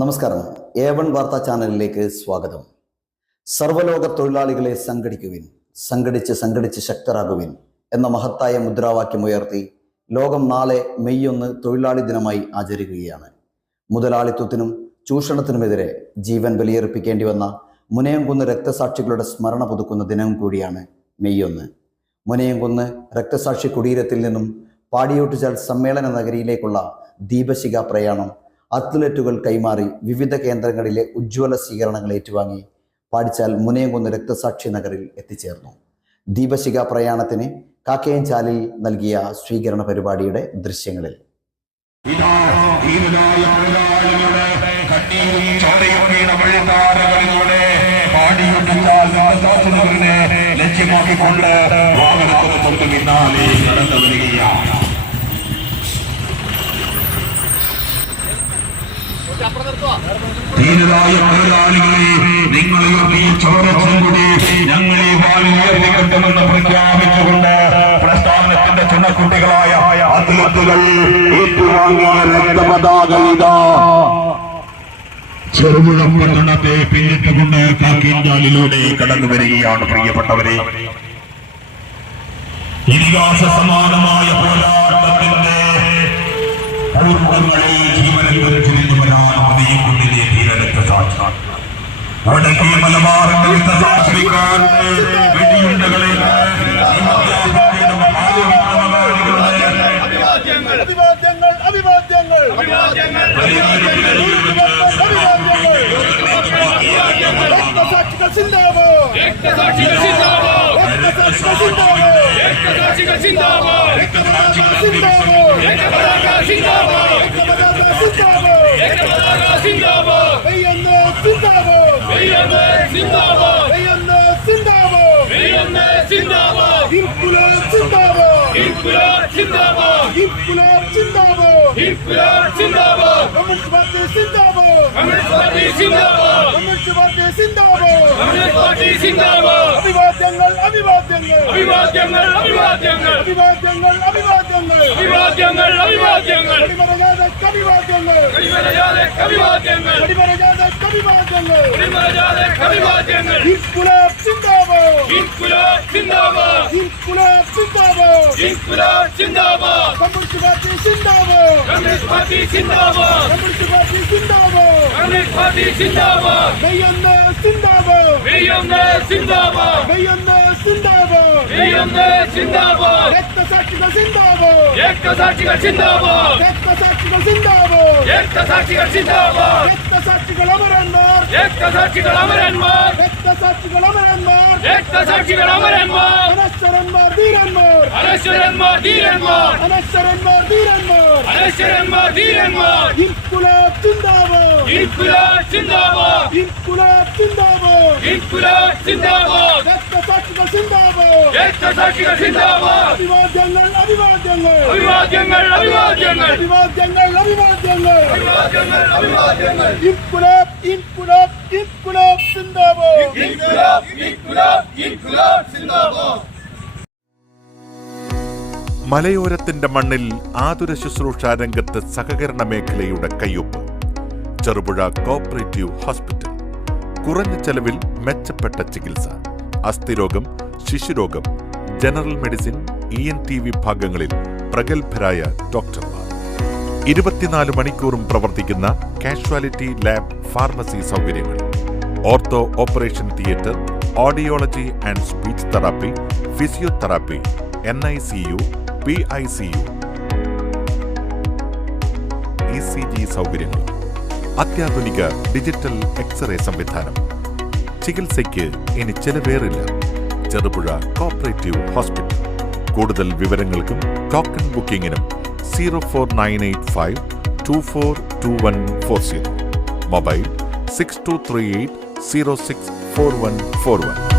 നമസ്കാരം. A1 വാർത്താ ചാനലിലേക്ക് സ്വാഗതം. സർവ്വലോക തൊഴിലാളികളെ സംഘടിക്കുവിൻ, സംഘടിച്ച് ശക്തരാകുവിൻ എന്ന മഹത്തായ മുദ്രാവാക്യമുയർത്തി ലോകം നാളെ മെയ് 1 തൊഴിലാളി ദിനമായി ആചരിക്കുകയാണ്. മുതലാളിത്വത്തിനും ചൂഷണത്തിനുമെതിരെ ജീവൻ ബലിയർപ്പിക്കേണ്ടി വന്ന മുനയംകുന്ന് രക്തസാക്ഷികളുടെ സ്മരണ പുതുക്കുന്ന ദിനം കൂടിയാണ് മെയ് 1. മുനയംകുന്ന് രക്തസാക്ഷി കുടീരത്തിൽ നിന്നും പാടിയോട്ടുചാൽ സമ്മേളന നഗരിയിലേക്കുള്ള ദീപശിഖ പ്രയാണം അത്ലറ്റുകൾ കൈമാറി വിവിധ കേന്ദ്രങ്ങളിലെ ഉജ്ജ്വല സ്വീകരണങ്ങൾ ഏറ്റുവാങ്ങി പാടിച്ചാൽ മുനയംകുന്ന് രക്തസാക്ഷി നഗറിൽ എത്തിച്ചേർന്നു. ദീപശിഖ പ്രയാണത്തിന് കാക്കയംചാലിൽ നൽകിയ സ്വീകരണ പരിപാടിയുടെ ദൃശ്യങ്ങളിൽ ലക്ഷ്യമാക്കിക്കൊണ്ട് വാഹനത്തിന് തൊട്ട് പിന്നാലെ കടന്നു വരികയാണ്. ധീരരായ തൊഴിലാളികളെ, നിങ്ങളെ ഈ ചോരച്ചെങ്കുടി ഞങ്ങളെ വാലിയേറിക്കട്ടുമെന്ന് പ്രഖ്യാപിച്ചുകൊണ്ട് പ്രസ്ഥാനത്തിന്റെ ചുണക്കുട്ടികളായ അത്ലറ്റുകൾ ഏറ്റുവാങ്ങിയ രക്തപതാക ഇതാ ചെറുപുഴ പട്ടണത്തെ പിന്നിട്ടുകൊണ്ട് കാക്കയംചാലിലൂടെ കടന്നു വരികയാണ്. പ്രിയപ്പെട്ടവരെ, ഇതിഹാസ സമാനമായ പോരാട്ടത്തിന്റെ പൂർവ്വങ്ങളിൽ ജീവനിൽ വരച്ചിരുന്നവരാണ് മുനയംകുന്നിലെ ധീരരക്തസാക്ഷി. വടക്കേ മലബാറിന്റെ രക്തസാക്ഷിക്കാൻ വെടിയുണ്ടകളെ മലയോരത്തിന്റെ മണ്ണിൽ ആതുര ശുശ്രൂഷ രംഗത്ത് സഹകരണ മേഖലയുടെ കയ്യൊപ്പ്. Cherupuzha cooperative hospital. കുറഞ്ഞ ചെലവിൽ മെച്ചപ്പെട്ട ചികിത്സ. അസ്ഥിരോഗം, ശിശുരോഗം, ജനറൽ മെഡിസിൻ, ENT വിഭാഗങ്ങളിൽ പ്രഗത്ഭരായ ഡോക്ടർമാർ. 24 മണിക്കൂറും പ്രവർത്തിക്കുന്ന കാഷ്വാലിറ്റി ലാബ്, ഫാർമസി സൗകര്യങ്ങൾ. Ortho operation theatre, audiology and speech therapy, physiotherapy, NICU, PICU, ECG സൗകര്യങ്ങൾ. അത്യാധുനിക ഡിജിറ്റൽ എക്സ്റേ സംവിധാനം. ചികിത്സയ്ക്ക് ഇനി ചെലവേറില്ല. Cherupuzha cooperative hospital. കൂടുതൽ വിവരങ്ങൾക്കും ടോക്കൺ ബുക്കിംഗിനും 04985 242140. മൊബൈൽ 6238 064141.